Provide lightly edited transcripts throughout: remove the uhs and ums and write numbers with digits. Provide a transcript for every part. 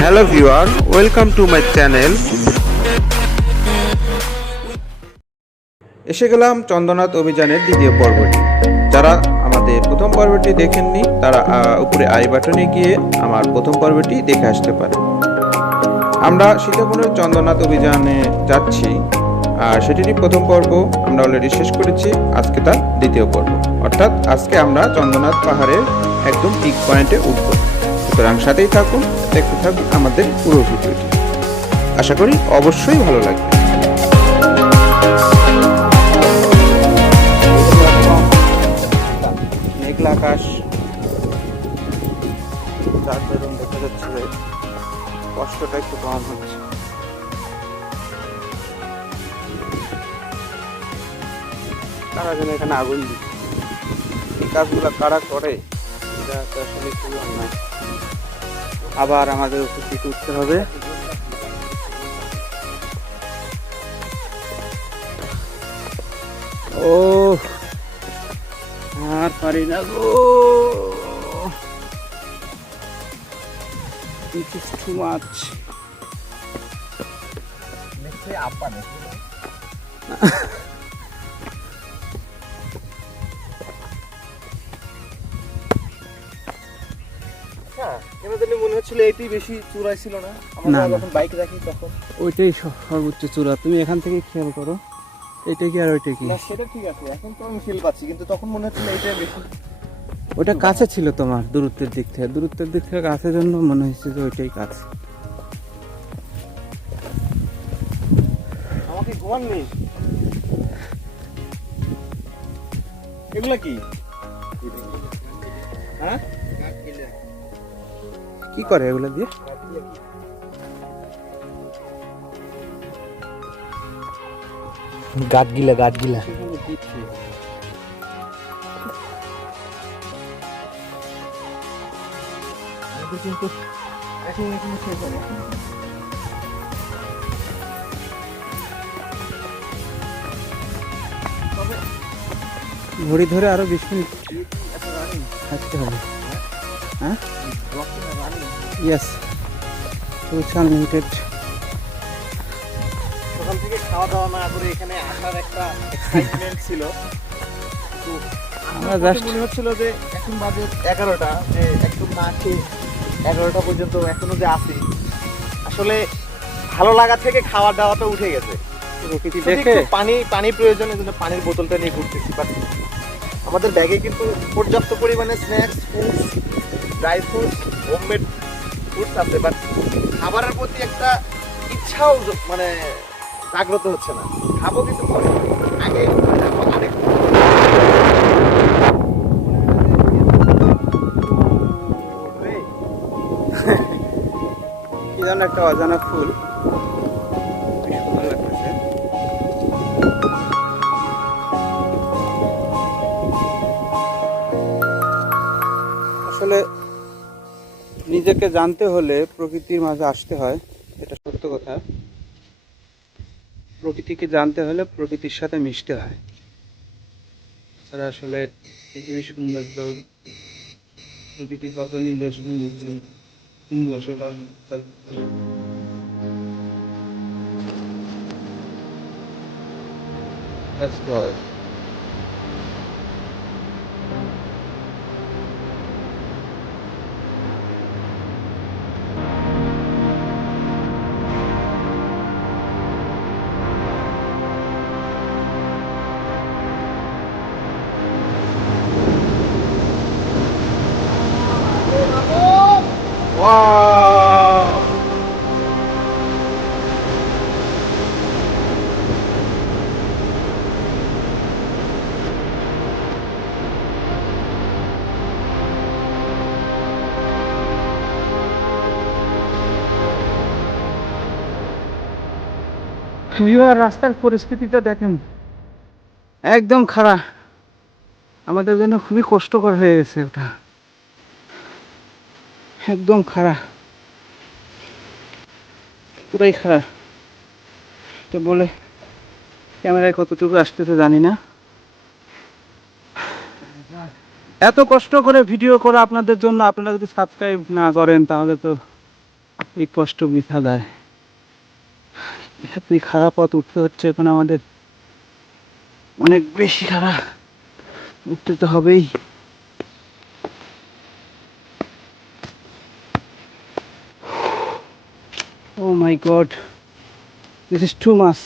Hello viewer, welcome to my channel. এসে গেলাম চন্দ্রনাথ অভিযানের দ্বিতীয় পর্বটি। যারা আমাদের প্রথম পর্বটি দেখেননি তারা উপরে আই বাটনে গিয়ে আমার প্রথম পর্বটি দেখে আসতে পারে। আমরা সীতাকুণ্ডের চন্দ্রনাথ অভিযানে যাচ্ছি, আর সেটিরই প্রথম পর্ব আমরা অলরেডি শেষ করেছি। আজকে তার দ্বিতীয় পর্ব, অর্থাৎ আজকে আমরা চন্দ্রনাথ পাহাড়ের একদম পিক পয়েন্টে উঠব। সুতরাং সাথেই থাকুন, দেখতে থাকুন আমাদের পুরো ভিডিওটি। আশা করি অবশ্যই ভালো লাগবে। মেঘলা আকাশ, যার দরুন দেখা যাচ্ছে কষ্টটা একটু কম হচ্ছে। তারা যেন এখানে আগুন দিচ্ছে, এই কাজগুলো কারা করে এটা তো আসলে খুবই অন্যায়। আবার আমাদের উপর দিকে উঠতে হবে। ও আর পারি না গো, it is too much. মনে হচ্ছিল এটাই বেশি চূড়াই ছিল না, আমরা যখন বাইক রাখি তখন ওইটাই সর্বোচ্চ চূড়া। তুমি এখান থেকে খেয়াল করো, এটা কি আর ওইটা কি? না সেটা ঠিক আছে, এখন তো আমি ফিল পাচ্ছি, কিন্তু তখন মনে হচ্ছিল এটাই বেশি। ওটা কাছে ছিল তোমার দূরত্বের দিক থেকে কাছের জন্য মনে হচ্ছে যে ওইটাই কাছে। আমাকে ঘুমান নেই। এগুলা কি? হ্যাঁ, কি করে এগুলো দিয়ে? গাছ গিলা কিন্তু এখন শেষ হবে। ঘড়ি ধরে আরো 20 মিনিট থাকতে হবে। হ্যাঁ, ইয়েস, 2 মিনিটের। সকাল থেকে খাওয়া দাওয়া না করে এখানে আসার একটা এক্সাইটমেন্ট ছিল, কিন্তু আমরা জাস্ট মনে হচ্ছিল যে এখন বাজে 11টা, যে একদম না খেয়ে 11টা পর্যন্ত এখনো যে আসি। আসলে ভালো লাগা থেকে খাওয়া দাওয়াটা উঠে গেছে। প্রকৃতি শুধু দেখে একটু পানি প্রয়োজনের জন্য পানির বোতলটা নিয়ে ঘুরতেছি, বাট আমাদের ব্যাগে কিন্তু পর্যাপ্ত পরিমাণে snacks, foods, dry fruits, homemade foods আছে, বাট খাবারের প্রতি একটা ইচ্ছাও মানে জাগ্রত হচ্ছে না। খাবো কিন্তু পরে, আগে খাবো অনেক। কি যেন একটা অজানা ফুল, বেশ সুন্দর লাগতেছে। আসলে নিজেকে জানতে হলে প্রকৃতির মাঝে আসতে হয়, এটা সত্য কথা। প্রকৃতিকে জানতে হলে প্রকৃতির সাথে মিশতে হয়, তারা আসলে পৃথিবীর সৌন্দর্য, প্রকৃতির কত নিজস্ব সুন্দর সেটা বুঝতে হয়। রাস্তার পরিস্থিতিটা দেখেন, একদম খারাপ। আমাদের জন্য খুবই কষ্টকর হয়ে গেছে ওটা, একদম খারাপ, পুরাই খারাপ। তো বলে ক্যামেরায় কতটুকু আসতেছে জানি না। এত কষ্ট করে ভিডিও করে আপনাদের জন্য, আপনারা যদি সাবস্ক্রাইব না করেন তাহলে তো এই কষ্ট বৃথা যায়। এতই খারাপ পথ উঠতে হচ্ছে এখন আমাদের, অনেক বেশি খারাপ, উঠতে তো হবেই। Oh my God, this is too much.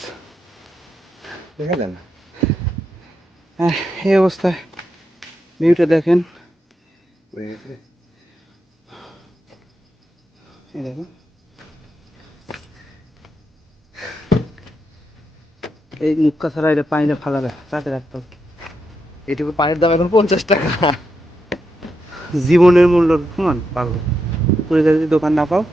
দেখা যায় না। এই অবস্থায় ভিউটা দেখেন, এই দেখুন, এই মুক্কা ছাড়া এটা পানিটা ফালাবে, তাতে রাখতে হবে। এটুকু পানির দাম এখন 50 টাকা। জীবনের মূল্য সমান পাগল, পুরো যদি দোকান না পাও।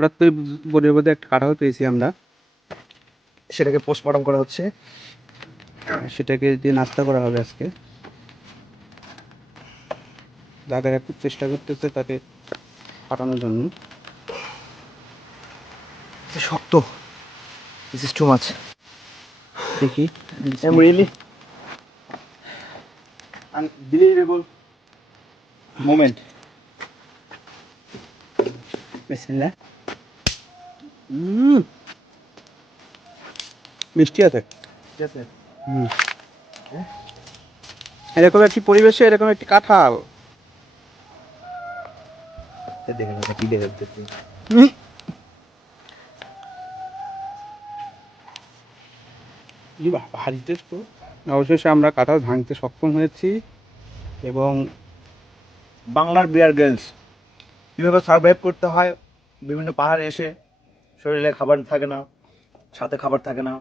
হঠাৎ করে বোনের মধ্যে একটা কাঁঠাল পেয়েছি আমরা, সেটাকে পোস্টমর্টম করা হচ্ছে। সেটাকে দিয়ে নাস্তা করা হবে আজকে। দাদারা খুব চেষ্টা করতেছে তাকে পাঠানোর জন্য। শক্ত। This is too much. দেখি, I am really unbelievable moment. বিসমিল্লাহ। মিষ্টি আছে। ঠিক আছে। এরকম একটি পরিবেশে এরকম একটি কাঁঠাল, দেখেন না কি বের হচ্ছে। ভারী টেস্ট তো। অবশেষে আমরা কাঁঠাল ভাঙতে সক্ষম হয়েছি এবং বাংলার বিয়ার গার্লস কীভাবে সার্ভাইভ করতে হয় বিভিন্ন পাহাড়ে এসে, শরীরে খাবার থাকে না, সাথে খাবার থাকে না,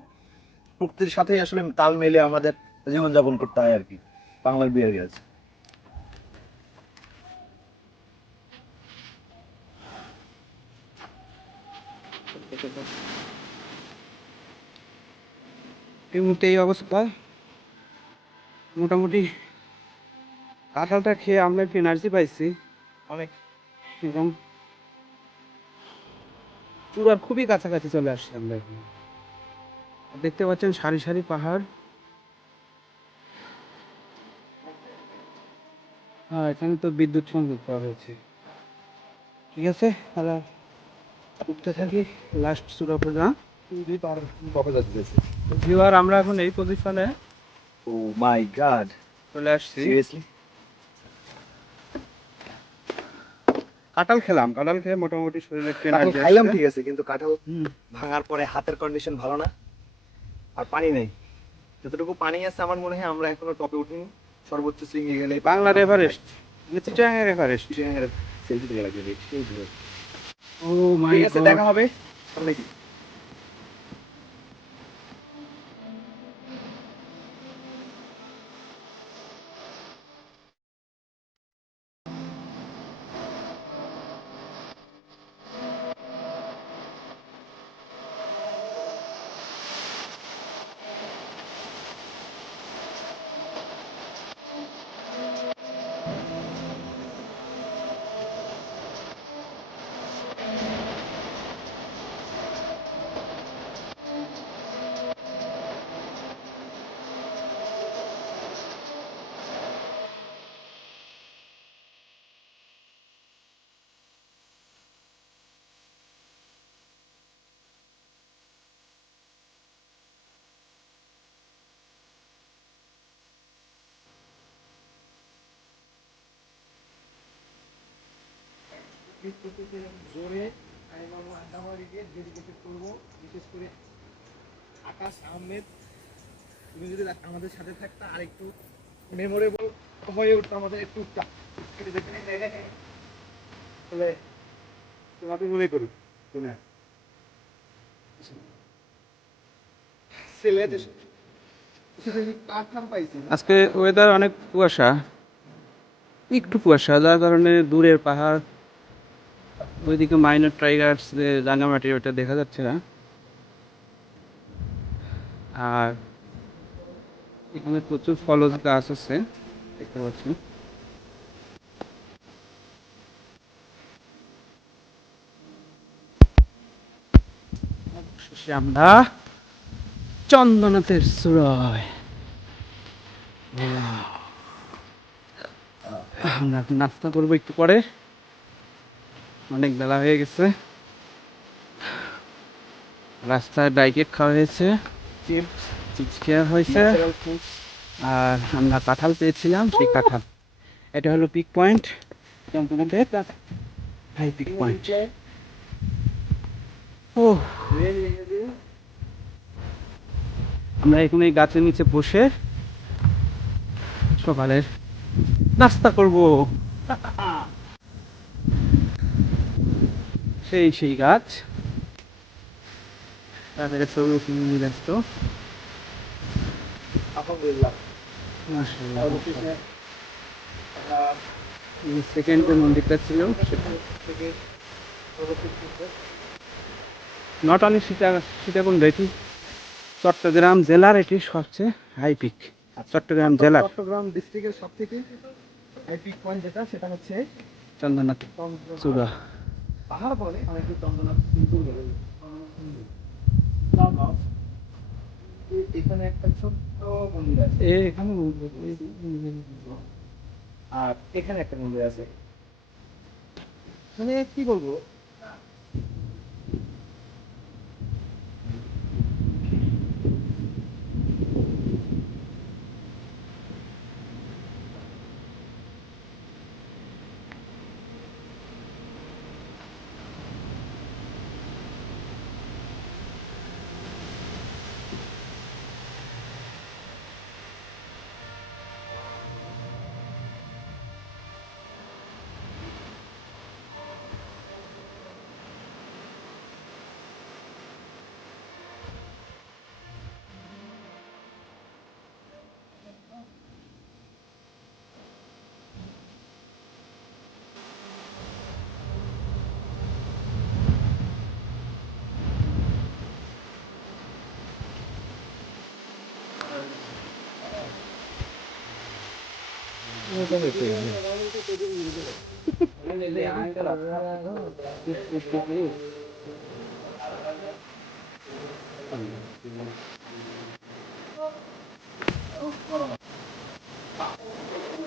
প্রকৃতির সাথেই আসলে তাল মিলিয়ে আমাদের জীবনযাপন করতে হয় আর কি। বাংলার বিয়ার গার্লস। এই মুহূর্তে এই অবস্থা। মোটামুটি কাঁঠালটা খেয়ে আমরা একটু এনার্জি পাইছি অনেক। এবং চূড়ার খুবই কাছাকাছি চলে আসছি আমরা এখানে। দেখতে পাচ্ছেন সারি সারি পাহাড়। হ্যাঁ, এখানে তো বিদ্যুৎ সংযোগ করা হয়েছে। ঠিক আছে, তাহলে উঠতে থাকি লাস্ট চূড়া পর্যন্ত। ভিউয়ার, আমরা এখন এই পজিশনে ও মাই গড, চলে আসছি। সিরিয়াসলি? কাঁঠাল খেলাম, কাঁঠাল খেয়ে মোটামুটি শরীরে একটু কাঁঠাল এনার্জি খাইলাম আসছে। ঠিক আছে, কিন্তু কাঁঠাল ভাঙার পরে হাতের কন্ডিশন ভালো না, আর পানি নেই। যতটুকু পানি আছে আমার মনে হয় আমরা এখনো টপে উঠিনি। সর্বোচ্চ শৃঙ্গে গেলে বাংলার এভারেস্ট, চিটাগাংয়ের এভারেস্ট। সেলফি তুলে লাগবে। ও মাই ঠিক আছে, গড। দেখা হবে সামনে। জোরে আমি বলবো আড্ডাবাড়িকে ডেডিকেটেড করবো, বিশেষ করে আকাশ আহমেদ। তুমি যদি আমাদের সাথে থাকতে আর একটু মেমোরেবল হয়ে উঠতো আমাদের একটু তাহলে তোমাকে মনে করি সিলেটে কাঠাম পাইছি। আজকে ওয়েদার অনেক কুয়াশা, একটু কুয়াশা, যার কারণে দূরের পাহাড়, ওইদিকে মাইনর টাইগার্স যে রাঙামাটি, ওটা দেখা যাচ্ছে না। আর এখানে প্রচুর ফলজ গাছ আছে দেখতে পাচ্ছি। অবশেষে আমরা চন্দ্রনাথের চূড়ায়। আমরা এখন নাস্তা করবো একটু পরে, অনেক বেলা হয়ে গেছে। রাস্তায় ডাইকেট খাওয়া হয়েছে, চিপস খাওয়া হয়েছে, আর আমরা কাঁঠাল পেয়েছিলাম, সেই কাঁঠাল। এটা হলো peak point, high peak point. ও, আমরা এখানে এই গাছের নিচে বসে সকালের নাস্তা করব। সেই গাছ, তাদের ছবি নিয়ে ব্যস্ত। আলহামদুলিল্লাহ। মাশাআল্লাহ। সেকেন্ড যে মন্দিরটা ছিল সেটা নট অনলি সীতাকুণ্ড, এটি চট্টগ্রাম জেলার এটি সবচেয়ে হাই পিক। চট্টগ্রাম জেলার চট্টগ্রাম ডিস্ট্রিক্টের সব থেকে হাই পিক পয়েন্ট যেটা, সেটা হচ্ছে চন্দ্রনাথ চূড়া। পাহাড় বলে অনেকে চন্দ্রনাথ চূড়া বলে। এখানে একটা ছোট্ট মন্দির আছে, এখানে আর এখানে একটা মন্দির আছে। মানে কি বলবো,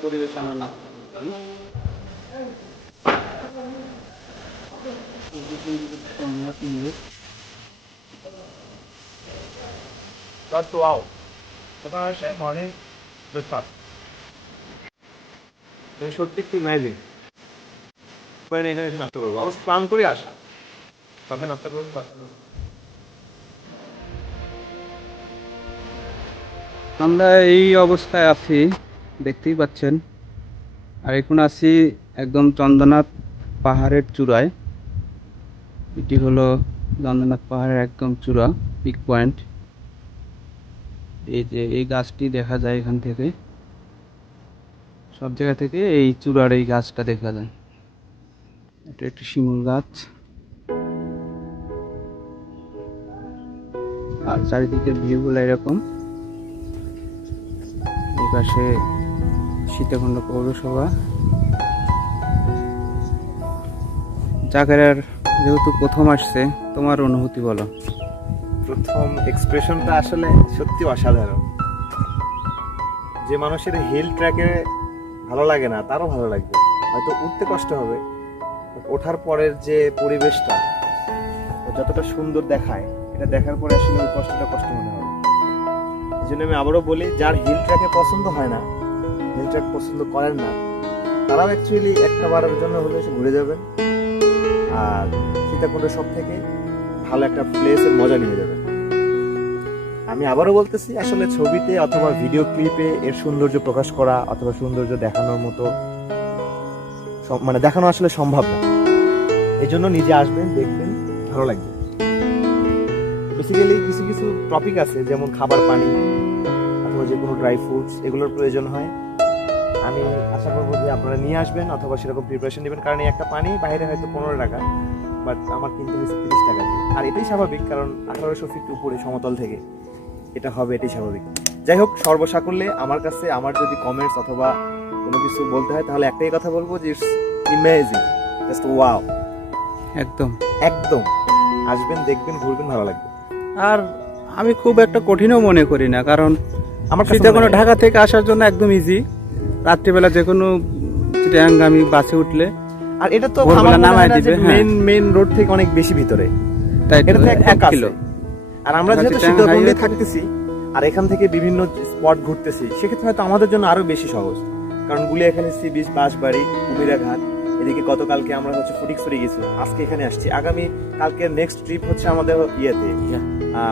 পরিবেশ আনন্দ। That's wow. তোমার আসে মর্নিং ব্রেকফাস্ট সত্যি একটু ম্যাজিক। এখানে এসে নাস্তা করবো, অবশ্য প্ল্যান করে আসা, তবে নাস্তা করবো। আমরা এই অবস্থায় আছি, দেখতেই পাচ্ছেন। আর এখন আছি একদম চন্দ্রনাথ পাহাড়ের চূড়ায়। এটি হলো চন্দ্রনাথ পাহাড়ের একদম চূড়া, পিক পয়েন্ট। এই যে এই গাছটি দেখা যায় এখান থেকে, সব জায়গা থেকে এই চূড়ার এই গাছটা দেখা যায়। এটা একটি শিমুল গাছ, আর চারিদিকের ভিউগুলো এরকম। এই পাশে সীতাকুণ্ড পৌরসভা। জাকেরার যেহেতু প্রথম আসছে, তোমার অনুভূতি বলো। প্রথম এক্সপ্রেশনটা আসলে সত্যি অসাধারণ। যে মানুষের হিল ট্র্যাকে ভালো লাগে না, তারও ভালো লাগবে। হয়তো উঠতে কষ্ট হবে, ওঠার পরের যে পরিবেশটা যতটা সুন্দর দেখায়, এটা দেখার পরে আসলে ওই কষ্টটা কষ্ট মনে হবে। এই জন্য আমি আবারও বলি, যার হিল ট্র্যাকে পছন্দ হয় না, হিল ট্র্যাক পছন্দ করেন না, তারাও অ্যাকচুয়ালি একটা বারের জন্য হলে এসে ঘুরে যাবেন। আর সীতাকুণ্ড সব থেকে ভালো একটা প্লেসের মজা নিয়ে যাবেন। আমি আবারও বলতেছি, আসলে ছবিতে অথবা ভিডিও ক্লিপে এর সৌন্দর্য প্রকাশ করা অথবা সৌন্দর্য দেখানোর মতো মানে দেখানো আসলে সম্ভব না। এই জন্য নিজে আসবেন, দেখবেন, ভালো লাগবে। বেসিক্যালি কিছু কিছু টপিক আছে, যেমন খাবার পানি অথবা যে কোনো ড্রাই ফ্রুটস, এগুলোর প্রয়োজন হয়। আমি আশা করবো যে আপনারা নিয়ে আসবেন অথবা সেরকম প্রিপারেশন নেবেন, কারণ এই একটা পানি বাইরে হয়তো 15 টাকা, বাট আমার কিনতে হয়েছে 30 টাকা দিয়ে। আর এটাই স্বাভাবিক, কারণ 1800 ফিট উপরে সমতল থেকে এটা হবে, এটাই স্বাভাবিক। যাই হোক, সর্বসাকুল্যে আমার কাছে আমার যদি কমেন্টস অথবা কোনো কিছু বলতে হয় তাহলে একটাই কথা বলবো যে ইটস ইমেজিং, জাস্ট ওয়াও। একদম একদম আসবেন, দেখবেন, ঘুরবেন, ভালো লাগবে। আর আমি খুব একটা কঠিনও মনে করি না, কারণ আমার কাছে সীতাকুণ্ড মনে হয়- ঢাকা থেকে আসার জন্য একদম ইজি। রাত্রিবেলা যে কোনো চিটাগাঙ্গামী বাসে উঠলে আর এটা তো ভোরবেলা আমার মনে নামায় হয় না যে দিবে, হ্যাঁ। মেন রোড থেকে অনেক বেশি ভিতরে, তাই এটা তো একদম 1 কাছে। কিলো। আর আমরা ঢাকা যেহেতু চিটাগাং সীতাকুণ্ডে হাইওয়ে থেকে- থাকতেছি আর এখান থেকে বিভিন্ন স্পট ঘুরতেছি, সেক্ষেত্রে হয়তো আমাদের জন্য আরো বেশি সহজ। কারণ গুলিয়াখালী সি বিচ, বাঁশবাড়ি, কুমিরাঘাট, এদিকে গতকালকে আমরা হচ্ছে ফটিকছড়ি গেছিলাম, আজকে এখানে আসছি। আগামী কালকে নেক্সট ট্রিপ হচ্ছে আমাদের ইয়েতে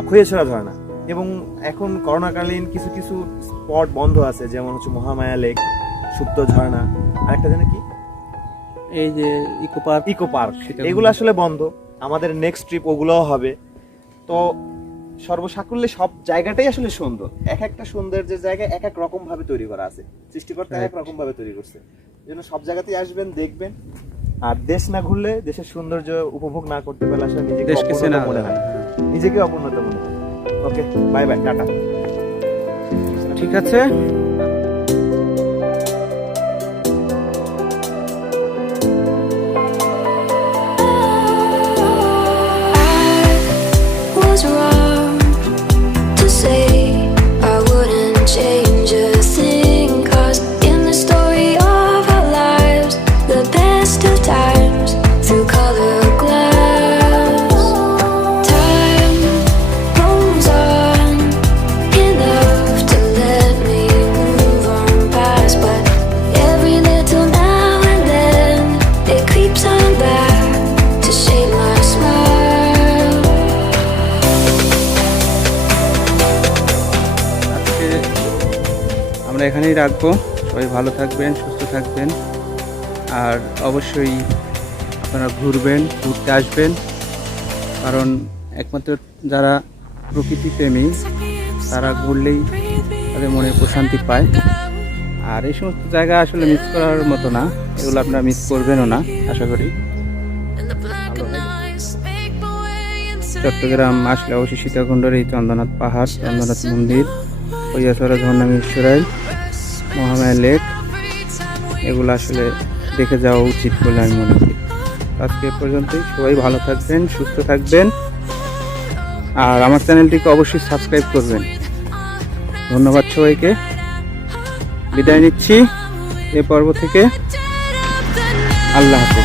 খৈয়াছড়া ঝর্ণা। এবং এখন করোনাকালীন কিছু কিছু স্পট বন্ধ আছে, যেমন হচ্ছে মহামায়া লেক, সুপ্ত ঝর্ণা, আর একটা যেন কি এই যে ইকো পার্ক, ইকো পার্ক, সেটা এগুলো আসলে বন্ধ। আমাদের নেক্সট ট্রিপ ওগুলোও হবে। তো সর্বসাকুল্যে সব জায়গাটাই আসলে সুন্দর, এক একটা সৌন্দর্যের জায়গা এক এক রকম ভাবে তৈরি করা আছে, সৃষ্টিকর্তা এক রকম ভাবে তৈরি করছে। এই জন্য সব জায়গাতেই আসবেন, দেখবেন। আর দেশ না ঘুরলে, দেশের সৌন্দর্য উপভোগ না করতে পারলে আসলে নিজেকে দেশকে অপূর্ণতা চেনা মনে যায়। হয়, নিজেকে অপূর্ণতা মনে হয়। ওকে, বাই বাই, টাটা। ঠিক আছে। Was wrong to say I wouldn't change a thing, 'cause in the story of our lives, the best of times through color glass, time moves on enough to let me move on past, but every little now and then it creeps on back to shape my smile. আজকে আমরা এখানেই রাখবো। সবাই ভালো থাকবেন, সুস্থ থাকবেন, আর অবশ্যই আপনারা ঘুরতে আসবেন, কারণ একমাত্র যারা প্রকৃতি প্রেমী তারা ঘুরলেই তাদের মনে প্রশান্তি পায়। আর এই সমস্ত জায়গা আসলে মিস করার মতো না, এগুলো আপনারা মিস করবেনও না আশা করি। চট্টগ্রাম আসলে অবশ্যই সীতাকুণ্ডের এই চন্দ্রনাথ পাহাড়, চন্দ্রনাথ মন্দির, খৈয়াছড়া ঝর্ণা, মিরসরাই, মহামায়া লেক, এগুলো আসলে দেখে যাওয়া উচিত বলে আমি মনে করি। আজকে এ পর্যন্তই। সবাই ভালো থাকবেন, সুস্থ থাকবেন, আর আমার চ্যানেলটিকে অবশ্যই সাবস্ক্রাইব করবেন। ধন্যবাদ সবাইকে, বিদায় নিচ্ছি এ পর্ব থেকে। আল্লাহ হাফেজ।